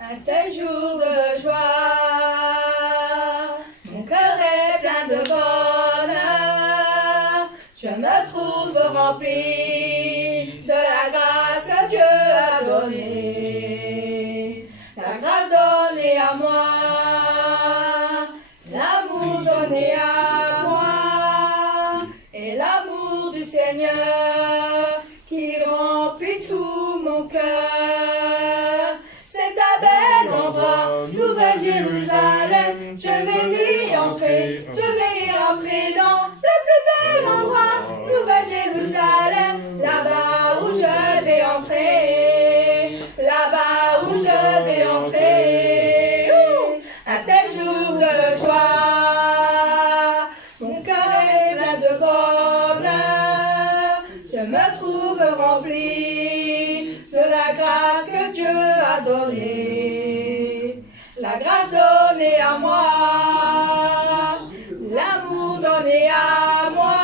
Un tel jour de joie, mon cœur est plein de bonheur. Je me trouve rempli de la grâce que Dieu a donnée. La grâce donnée à moi, l'amour donné à moi, et l'amour du Seigneur qui remplit tout mon cœur. C'est un bel endroit, Nouvelle Jérusalem. Je vais y entrer, dans le plus bel endroit, Nouvelle Jérusalem. Là-bas où je vais entrer, là-bas où je vais entrer. Un tel jour de joie, mon cœur est plein de bonheur. Je me trouve rempli de la grâce que Dieu a donnée. La grâce donnée à moi, l'amour donné à moi,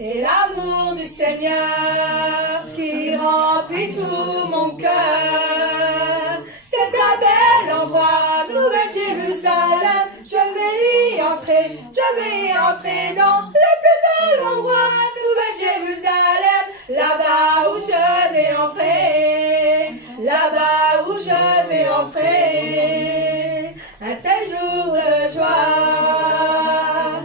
et l'amour du Seigneur qui remplit tout mon cœur. C'est un bel endroit, Nouvelle Jérusalem. Je vais y entrer dans le plus bel endroit, Nouvelle Jérusalem. Là-bas où je vais entrer, là-bas où je vais entrer. Un tel jour de joie,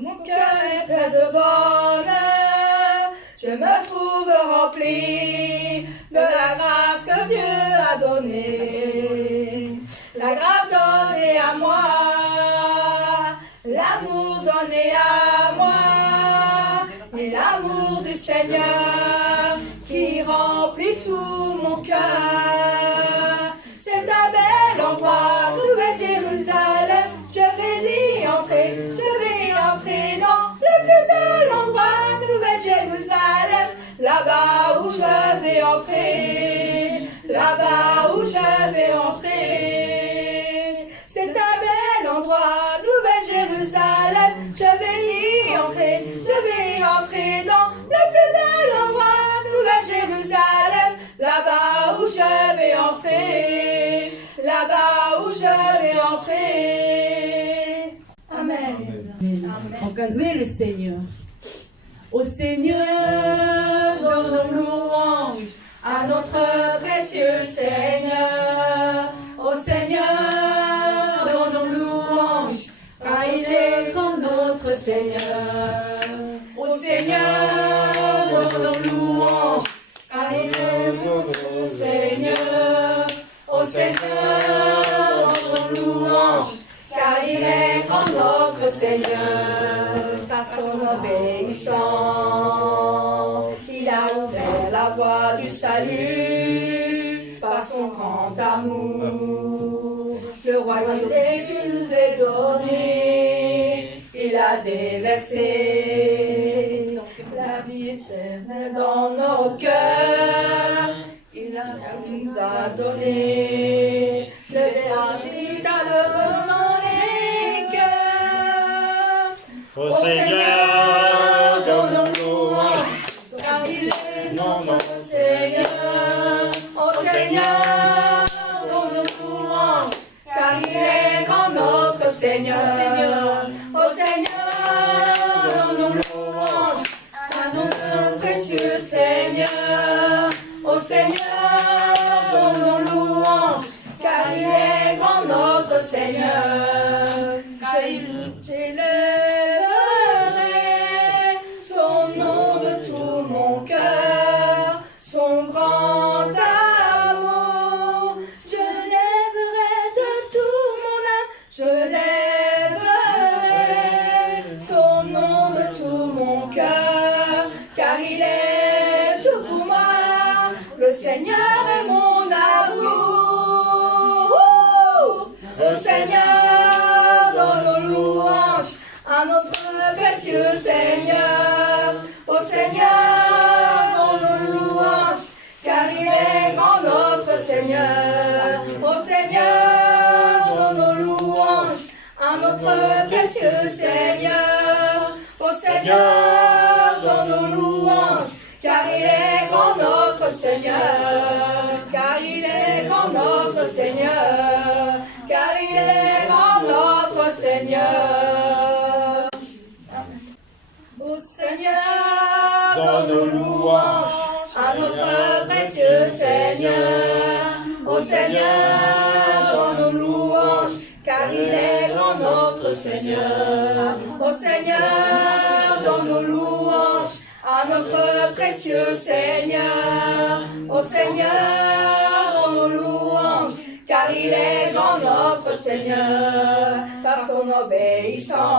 mon cœur est plein de bonheur. Je me trouve rempli de la grâce que Dieu a donnée. La grâce donnée à moi, l'amour donné à moi, et l'amour du Seigneur qui remplit tout mon cœur. C'est un bel endroit, Nouvelle Jérusalem. Je vais y entrer dans le plus bel endroit, Nouvelle Jérusalem. Là-bas où je vais entrer, là-bas où je vais entrer. C'est un bel endroit, Nouvelle Jérusalem. Je vais y entrer dans le plus bel endroit, Nouvelle Jérusalem. Là-bas où je vais entrer, là-bas où je vais entrer. Amen. On va louer le Seigneur. Au Seigneur, donne louange à notre précieux Seigneur. Au Seigneur, donne louange, car il est grand notre Seigneur. Au Seigneur, donne louange, car il est grand notre Seigneur. Au Seigneur, donne louange, car il est grand notre Seigneur. Par son obéissance, il a ouvert la voie du salut. Par son grand amour, le royaume des cieux nous est donné. Il a déversé la vie éternelle dans nos cœurs. Il nous a donné le véritable dans les cœurs. Au Seigneur, donne louange, car il est notre Seigneur. Au Seigneur, donne louange, car il est grand notre Seigneur. Au Seigneur, donne louange à notre précieux Seigneur. Au Seigneur, donne louange, car il est grand notre Seigneur. J'élèverai son nom de tout mon cœur, son grand amour. Je lèverai de tout mon âme, je lèverai son nom de tout mon cœur, car il est tout pour moi. Le Seigneur est mon amour. Au Seigneur, donne louange à notre précieux Seigneur. Au Seigneur, donne louange, car il est grand notre Seigneur. Au Seigneur, donne louange à notre précieux Seigneur. Au Seigneur, donne louange, car il est grand notre Seigneur. Car il est grand notre Seigneur, car il est grand notre Seigneur. Ô Seigneur, donne nos louanges à notre précieux Seigneur. Ô Seigneur, donne nos louanges, car il est grand notre Seigneur. Ô Seigneur, donne nos louanges à notre précieux Seigneur. Ô Seigneur, donne nos louanges, car il est grand notre Seigneur. Par son obéissance,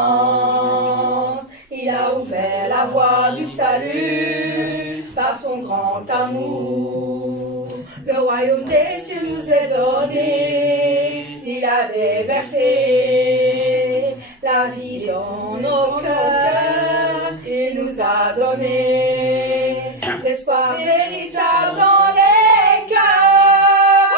il a ouvert la voie du salut. Par son grand amour, le royaume des cieux nous est donné. Il a déversé la vie dans nos cœurs. Il nous a donné l'espoir véritable dans les cœurs.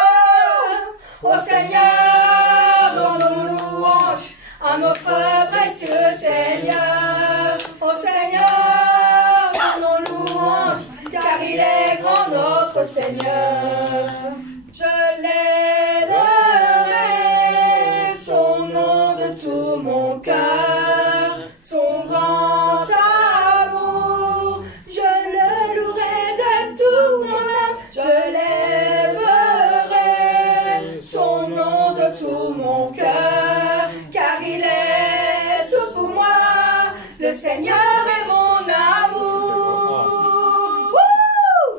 Ô Seigneur, donne nos louanges à notre précieux Seigneur. Ô Seigneur, donne nos louanges, car il est grand notre Seigneur. Je l'aimerai, son nom de tout mon cœur, son grand amour. Je le louerai de tout mon âme, je lèverai son nom de tout mon cœur, car il est tout pour moi, le Seigneur est mon amour.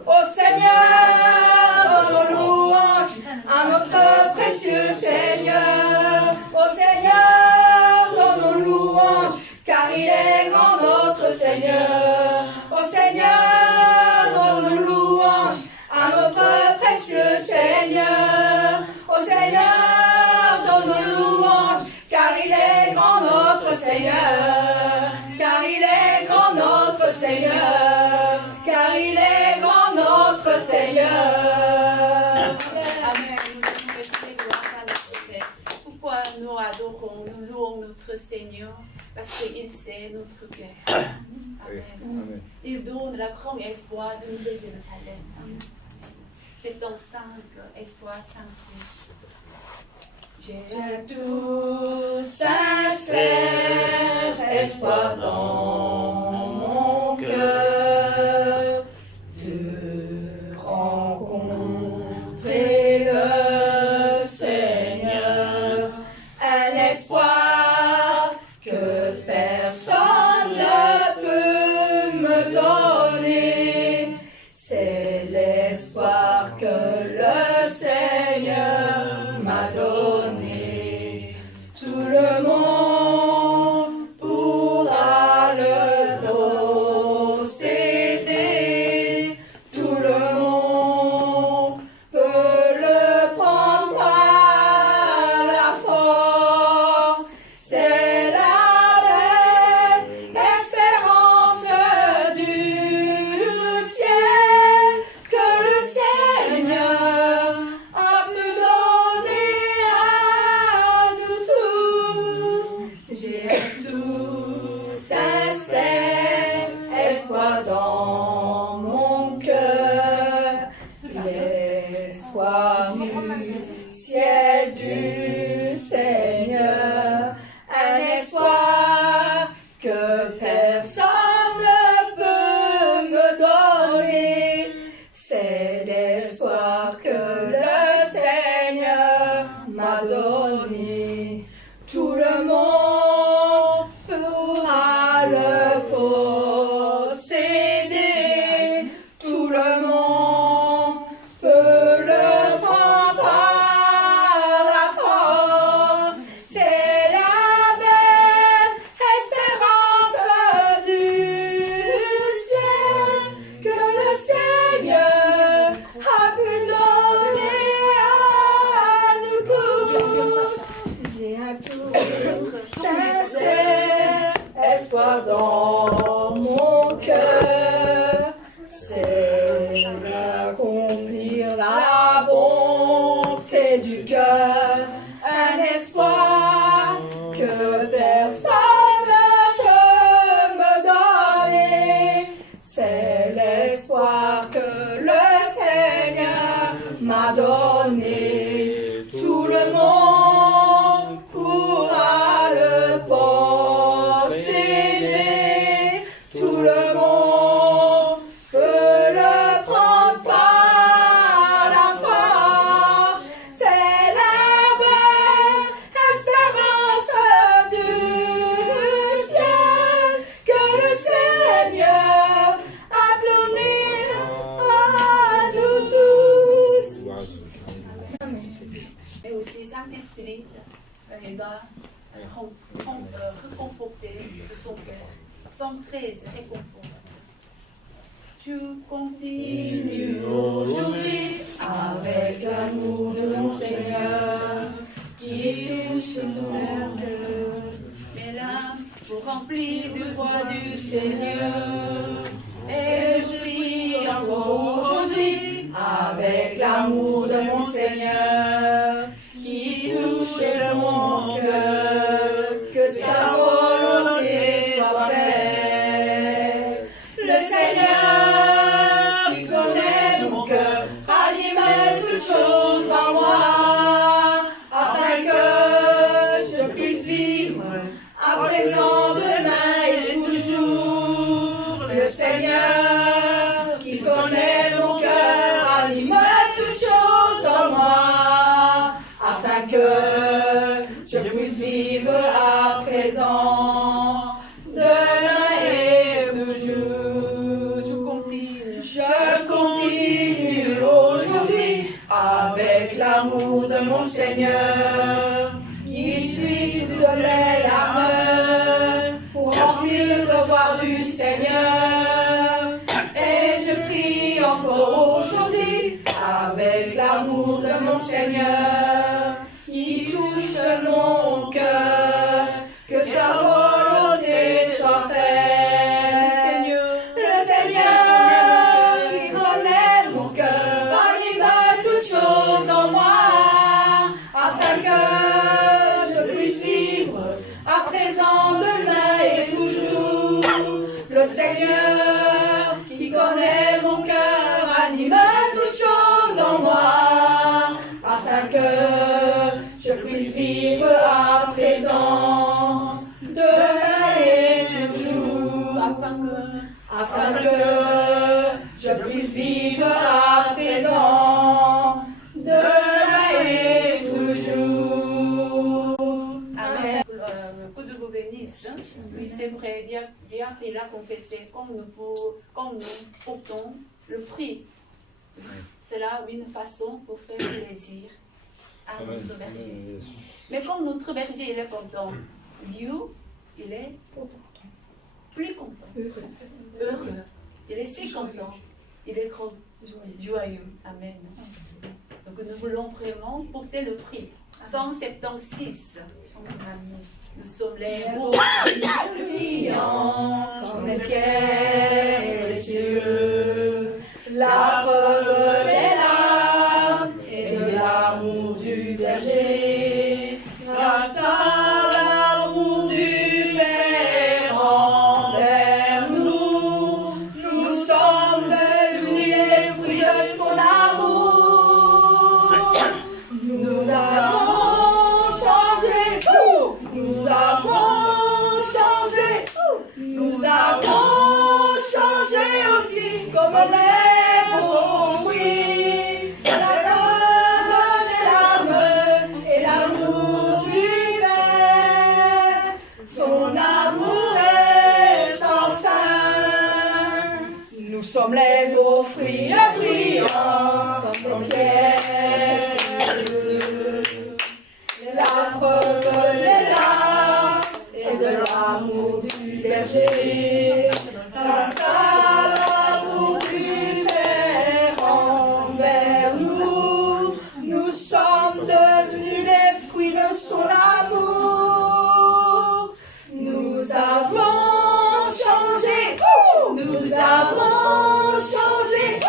Ô Seigneur, donne nos louanges à notre précieux Seigneur. Ô Seigneur, donne nos louanges, car il est grand notre Seigneur. Ô Seigneur, donne nos louanges à notre précieux Seigneur. Ô Seigneur, donne nos louanges, car il est grand notre Seigneur. Car il est grand notre Seigneur. Car il est grand notre Seigneur. Amen. Nous restons gloire à notre Père. Pourquoi nous adorons, nous louons notre Seigneur? Parce qu'il sait notre cœur. Amen. Il donne le grand espoir de Nouvelle Jérusalem. C'est ton simple espoir sincère. J'ai tout sincère espoir dans mon cœur de rencontrer le Seigneur. Un espoir que personne ne peut me donner. C'est l'espoir que le Seigneur m'a donné. Tout le monde pourra le posséder. Tout le monde peut le prendre par la force. C'est la belle espérance du ciel que le Seigneur a pu donner à nous tous. J'ai tout sincère espoir dans mon cœur, l'espoir du ciel du Seigneur, un espoir que personne ne peut me donner. C'est l'espoir que le Seigneur m'a donné. Tout le monde pourra le posséder. Tout le monde peut le prendre par la force. C'est la belle espérance du ciel que le Seigneur a pu donner à nous tous. J'ai un tout sincère espoir dans mon cœur, c'est d'accomplir la bonté du cœur, un espoir que personne ne peut me donner. C'est l'espoir que le Seigneur m'a donné. donner. Tout le monde pourra le posséder. Tout le monde peut le prendre par la force. C'est la belle espérance du ciel que le Seigneur a donné à nous tous. Mais aussi Saint-Esprit va réconforter de son cœur, sans très réconfort. Tu continues Aujourd'hui, avec l'amour de mon Seigneur, qui touche mon cœur. mes larmes pour remplir de voix du Seigneur. Et je prie encore Aujourd'hui, avec l'amour de mon Seigneur, qui touche mon cœur, que sa volonté soit faite. Le Seigneur, qui connaît mon cœur, anime toutes choses en moi, afin que je puisse vivre à présent, demain et toujours. Le Seigneur, qui connaît mon cœur, anime toutes choses en moi, afin que je puisse vivre à présent, demain et toujours. Je continue aujourd'hui avec l'amour de mon Seigneur, qui suit toutes mes larmes pour remplir le devoir du Seigneur. Et je prie encore aujourd'hui avec l'amour de mon Seigneur, qui touche mon cœur, que sa volonté soit faite. Le Seigneur, qui connaît mon cœur, anime toutes choses en moi, afin que je puisse vivre à présent, demain et toujours. Le Seigneur, qui connaît mon cœur, anime toutes choses en moi, afin que je puisse vivre à présent, demain et toujours. Afin que je puisse vivre à présent, demain et toujours. Amen. Que Dieu vous bénisse. Oui, c'est vrai, Dieu a confessé comme nous portons le fruit. C'est là une façon pour faire plaisir à notre berger. Mais comme notre berger il est content, Dieu il est plus content, heureux. Il est si content, il est joyeux. Amen. Donc nous voulons vraiment porter le fruit. 176. Amen. Nous sommes les beaux brillants comme les pierres précieuses, la preuve des larmes et de l'amour du berger, grâce à l'amour du Père envers nous, nous sommes devenus les fruits de son amour. Nous avons changé tout, nous avons changé tout, nous avons changé aussi comme les beaux fruits, la preuve des larmes et l'amour du Père. Son amour est sans fin. Nous sommes les beaux fruits brillants comme des pierres précieuses. La preuve des larmes et de l'amour du berger, grâce à l'amour du Père envers nous, nous sommes devenus les fruits de son amour. Nous avons changé, nous avons changé,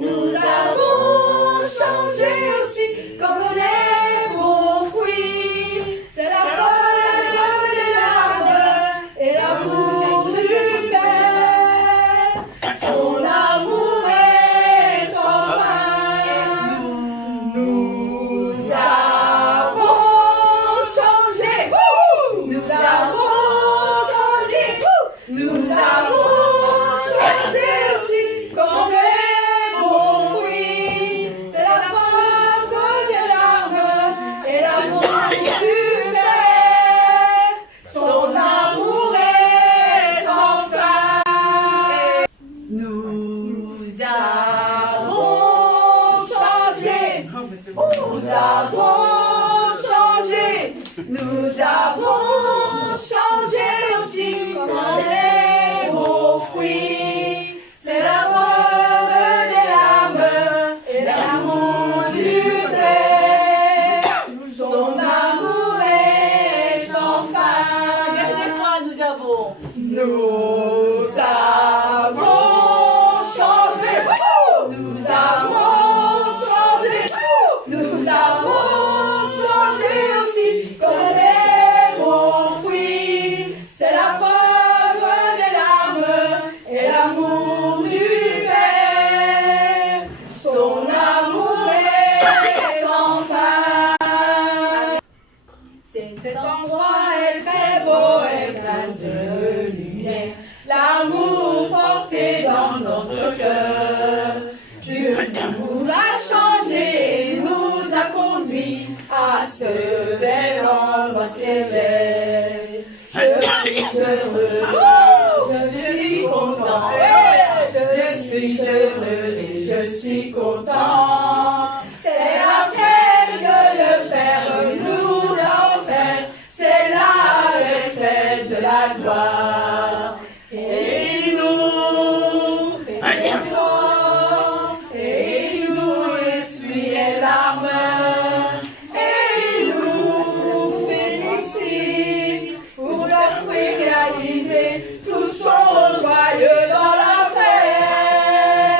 nous avons changé aussi comme les beaux fruits. C'est la preuve des larmes et l'amour du Père. Son amour est sans fin. Nous Nous avons changé aussi par les beaux fruits. C'est la preuve des larmes et l'amour du Père. Son amour est sans fin. Nous avons changé. Nous avons changé aussi comme les bons fruits. C'est la preuve des larmes et l'amour du Père. Son amour est sans fin. Cet endroit est très beau et plein de lumière. L'amour porté dans notre cœur. Dieu nous a changés et nous a conduits à ce bel endroit céleste. Je suis heureux, je suis content, je suis heureux et je suis content. C'est la fête que le Père nous a offerte, c'est la belle fête de la gloire. Et il nous fait fort, et il nous essuie les larmes, et il nous félicite pour le fruit réalisé. Tous sont joyeux dans la fête.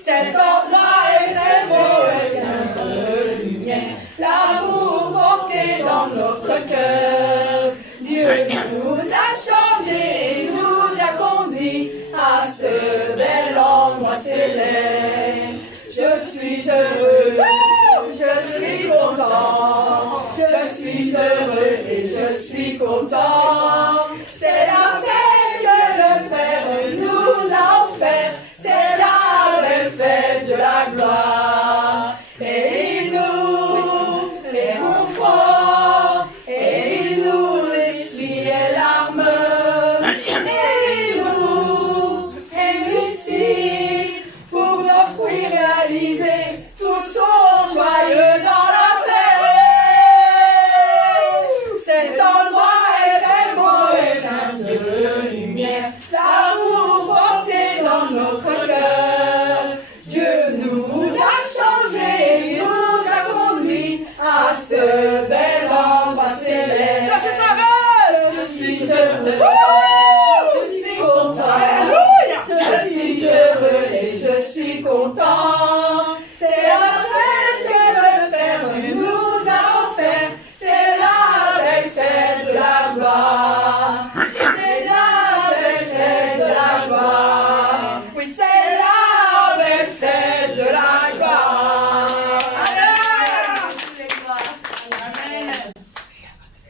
Cet endroit est très beau et plein de lumière. L'amour porté dans notre cœur. Dieu nous a changés et nous a conduits à ce bel endroit céleste. Je suis heureux, je suis content, je suis heureux et je suis content.